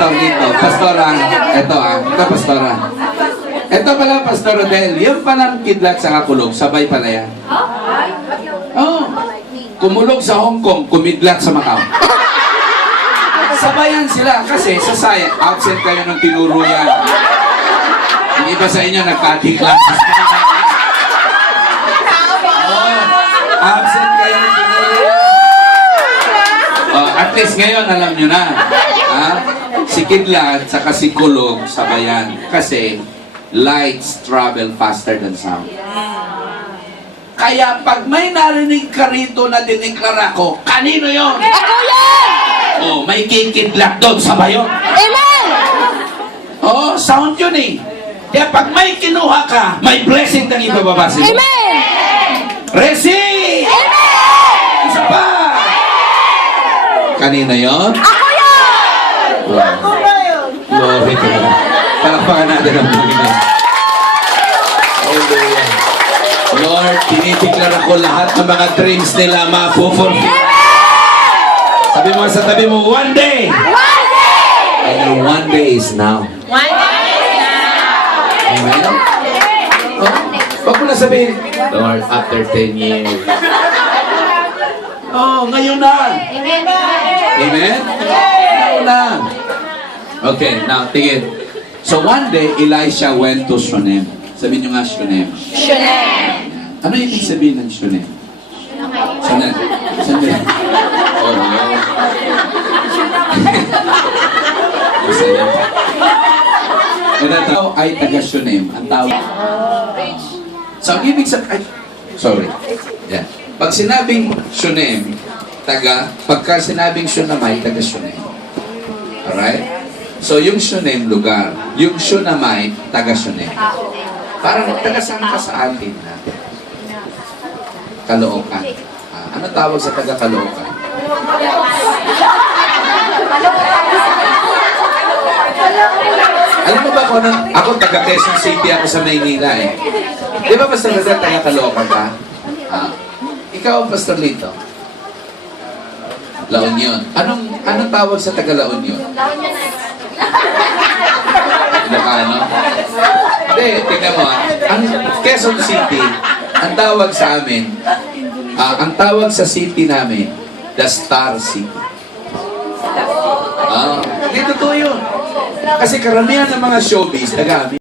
pastor dito. Pastora, ito pastora. Ito pala, Pastor Rodel. Yung palang kidlat sa kakulog, sabay pala yan. Oh, kumulog sa Hong Kong, kumidlat sa Macau. Sabayan sila kasi sa science, absent kayo ng tinuro yan. Yung iba sa inyo, nagka-cutting classes. Absent kayo ng tinuro yan. At least ngayon, alam nyo na. Si kidlat, saka si kulog, sabayan. Kasi, lights travel faster than sound. Kaya pag may narinig ka rito na diniklara ko, kanino yon? Ako yan! Oh, may kikidlat doon, sabay yun. Amen! Oh, sound yun eh. Kaya pag may kinuha ka, may blessing kang ibababa sa'yo. Amen! Receive! Amen! Isa pa! Kanino yon? Ako yan! Wow. Glory to God. Palakpakan natin ang Panginoon. Hallelujah. Lord, tinideklara ko lahat ng mga dreams nila mapufulfill. Sabi mo sa tabi mo, one day! One day! And your one day is now. One day is now! Amen? Oh, wag mo na sabihin, Lord, after 10 years. Oh, ngayon na! Amen! Amen? Ngayon na! Okay, now, tingin. So one day, Elisha went to Shunem. Sabihin nyo nga Shunem. Shunem! Ano yung ibig sabihin ng Shunem? Shunem. Shunem. Oh, wow. Ang tao ay taga Shunem. Ang tawag. So, ang ibig sabihin... Sorry. Yeah. Pag sinabing Shunem, pagka sinabing Shunamite, taga Shunem. Alright? So, yung Shunem, lugar. Yung Shunamite, taga Shunem. Parang taga-saan ka sa atin na? Caloocan. Ano tawag sa taga-Caloocan? Alam mo ba kung ako taga Quezon City ako sa Maynila eh. Di ba Pastor Lito, taga Caloocan ka? Ikaw, Pastor Lito? La Union. Anong tawag sa taga La Union? Ilocano? Hindi, tingnan mo ang Quezon City, ang tawag sa amin, ang tawag sa city namin, the Star City. Hindi totoo yun. Kasi karamihan ng mga showbiz, taga amin.